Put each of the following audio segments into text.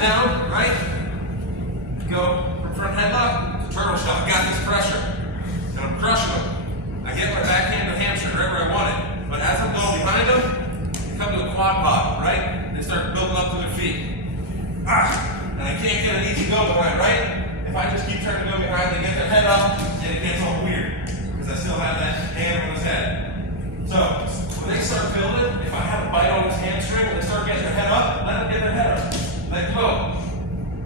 down, right? Go from front headlock to turtle shell. Got this pressure. And I'm crushing them. I get my backhand and hamstring wherever I want it. But as I'm going behind them, they come to a quad pop, right? They start building up to their feet. And I can't get an easy go behind, right? If I just keep trying to go behind, they get their head up, and it gets all weird. Because I still have that hand on his head. So, when they start building, if I have a bite on his hamstring, when they start getting their head up, let them get their head up. Let go.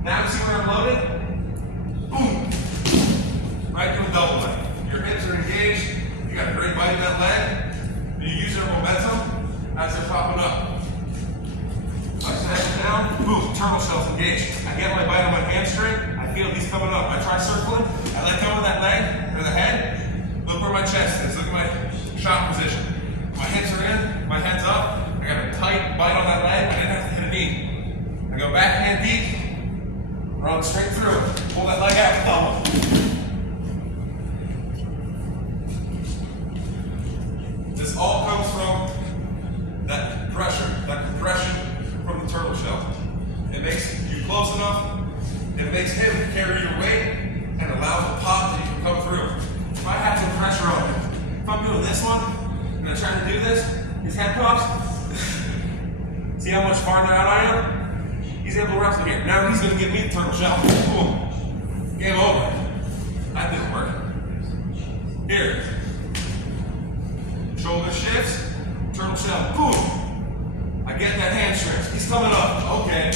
Now you see where I'm loaded? Boom! Right to a double leg. Your hips are engaged. You got a great bite in that leg. You use your momentum as they're popping up. Flex the head down, boom, turtle shells engaged. I get my bite on my hamstring, I feel these coming up. I try circling, I let go of that leg, or the head. Look where my chest is, look at my shot position. My hips are in, my head's up. I got a tight bite on that leg, I didn't have to hit a knee. I go backhand deep, run straight through, pull that leg out, double. This all comes from that pressure, that compression from the turtle shell. It makes you close enough, it makes him carry your weight, and allows a pop that you can come through. If I have some pressure on him, if I'm doing this one, and I'm trying to do this, his head pops, see how much farther out I am? He's able to wrestle here. Now he's gonna give me the turtle shell. Boom. Game over. That didn't work. Here. Shoulder shifts, turtle shell, boom. I get that hamstring. He's coming up. Okay.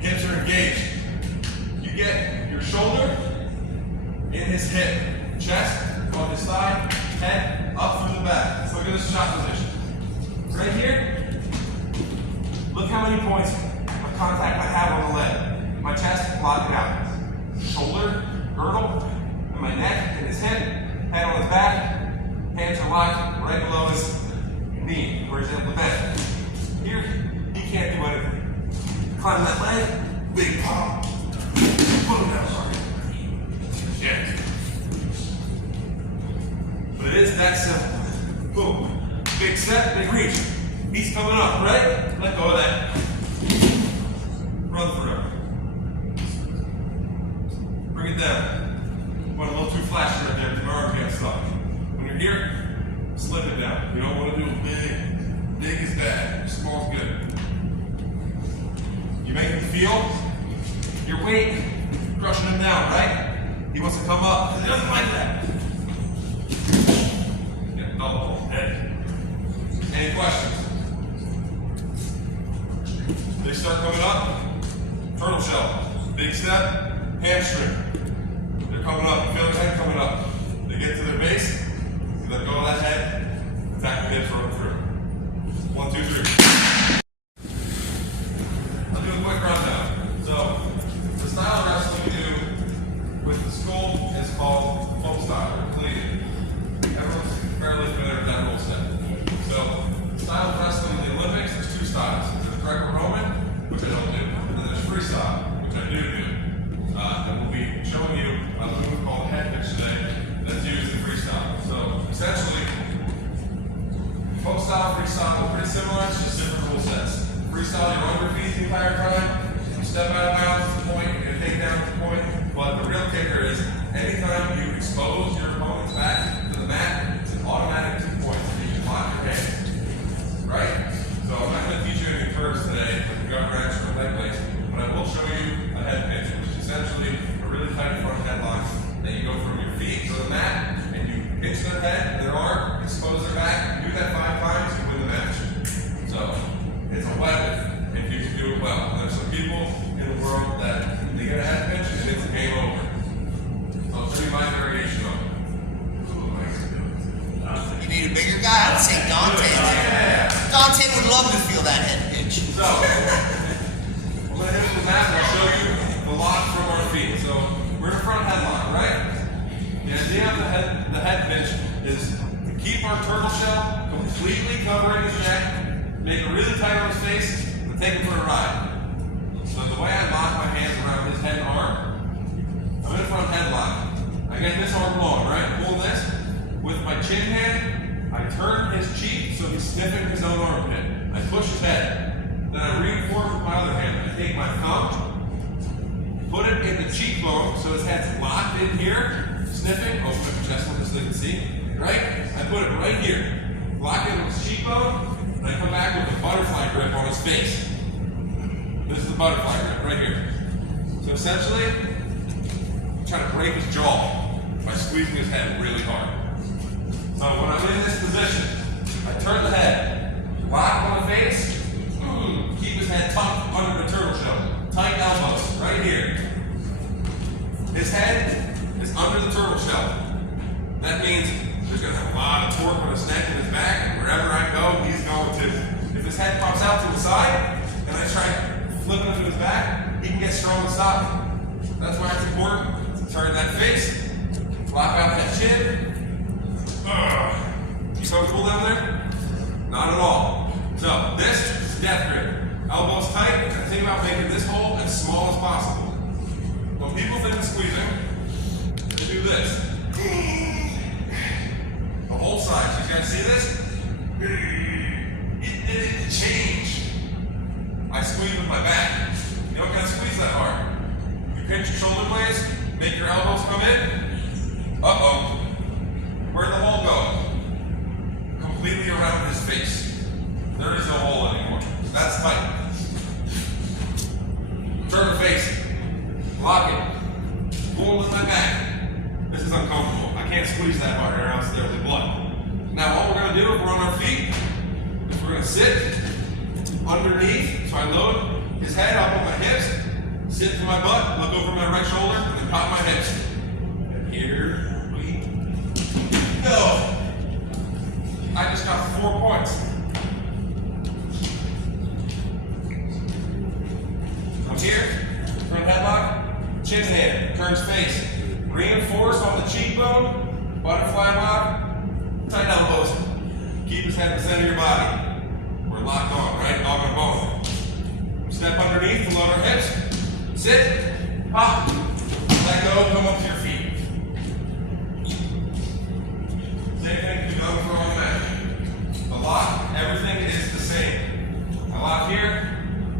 Hips are engaged. You get your shoulder in his hip, chest on his side, head up through the back. So look at this shot position. Right here, look how many points of contact I have on the leg. My chest, lock it out. Shoulder, girdle, and my neck and his head on his back. Hands are locked right below his knee, for example, the bend. Here, he can't do anything. Climb that leg, big pop. Put him down hard. Yeah. But it is that simple. Boom. Big step, big reach. He's coming up, right? Let go of that. Run through. Bring it down. Went a little too flashy right there because my arm can't stop. When you're here, slip it down. You don't want to do big. Big is bad. Small is good. You make him feel your weight crushing him down, right? He wants to come up. He doesn't like that. Get double head. Any questions? They start coming up. Turtle shell. Big step. Hamstring. They're coming up. You feel their head coming up. They get to their base. You let go of that head, attack the hips, run through. 1, 2, 3. I'll do a quick rundown. So, the style of wrestling we do with the school is called folk style, or cleaning. Everyone's fairly familiar with that rule set. So, the style of wrestling in the Olympics, there's two styles. There's Greco-Roman, which I don't do, and then there's freestyle, which I do. And we'll be showing you a move called head pitch today that's used in freestyle. So essentially, folk style, freestyle are pretty similar, it's just different rule sets. Freestyle, you're on your feet the entire time, you step out of bounds at the point, you're going to take down at the point, but the real kicker is anytime you expose your opponent's back to the mat, it's an automatic 2 points. You can lock your hands, right? So I'm not going to teach you any curves today, like the gut wrench or leg lace, but I will show you a head pinch, which is essentially a really tight front headlock that you go from your feet to the mat, and you pinch their head, their arm, expose their back, do that 5 times, you win the match. So, it's a weapon if you can do it well. And there's some people in the world that they get a head pinch and it's a game over. So I'll show you my variation of it. You need a bigger guy? I'd say Dante. Yeah. Dante would love to feel that head pinch. So, I'm going to hit the mat and I'll show you the lock from our feet. So, we're in front headlock, right? The idea of the head pinch is to keep our turtle shell completely covering his neck, make it really tight on his face, and take him for a ride. So the way I lock my hands around his head and arm, I'm in front headlock. I get this arm long, right? Pull this. With my chin hand, I turn his cheek so he's sniffing his own armpit. I push his head. Then I reinforce with my other hand. I take my thumb, put it in the cheekbone so his head's locked in here, sniffing. Open up your chest so they can see. Right? I put it right here. Lock it in his cheekbone, and I come back with a butterfly grip on his face. This is the butterfly grip right here. So essentially, I'm trying to break his jaw by squeezing his head really hard. So when I'm in this position, I turn the head, lock on the face, keep his head tucked under the turtle shell. Tight elbows, right here. His head is under the turtle shell. That means there's going to have a lot of torque on his neck and his back, and wherever I go, he's going to. If his head pops out to the side, and I try flipping him to his back, he can get strong and stop me. That's why it's important to turn that face, lock out that chin. You comfortable down there? Not at all. So this is death grip. Elbows tight, and think about making this hole as small as possible. When people think of squeezing, they do this. The whole side. You guys see this? It didn't change. I squeeze with my back. You don't gotta squeeze that hard. You pinch your shoulder blades, make your elbows come in. Uh-oh. Where'd the hole go? Completely around his face. There is no hole anymore. That's tight. Turn the face. Lock it. Pull with my back. This is uncomfortable. I can't squeeze that hard or else there'll be blood. Now what we're going to do if we're on our feet is we're going to sit underneath. So I load his head up on my hips, sit to my butt, look over my right shoulder, and then pop my hips. And here we go. I just got 4 points. I'm here, front headlock, chin hand, turns face. Reinforce on the cheekbone, butterfly lock, tight elbows. Keep his head in the center of your body. We're locked on, right? Dog on bone. Step underneath to load our hips. Sit, pop, let go, come up to your feet. Same thing to go for on the mat. The lock, everything is the same. I lock here,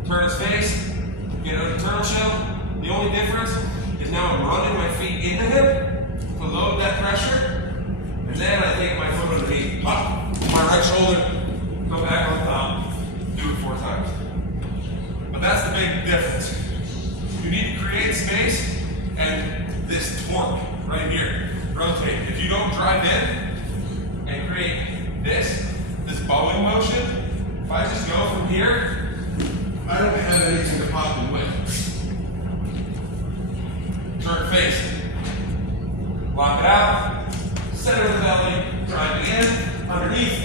turn his face, get out of the turtle shell. The only difference is now I'm running my feet into him to load that pressure, and then I take my foot underneath, pop, my right shoulder, go back on top, do it 4 times. But that's the big difference. You need to create space and this torque right here. Rotate. If you don't drive in and create this bowing motion, if I just go from here, I don't have anything to pop and win. Turn face. Lock it out. Center of the belly. Drive it in. Underneath.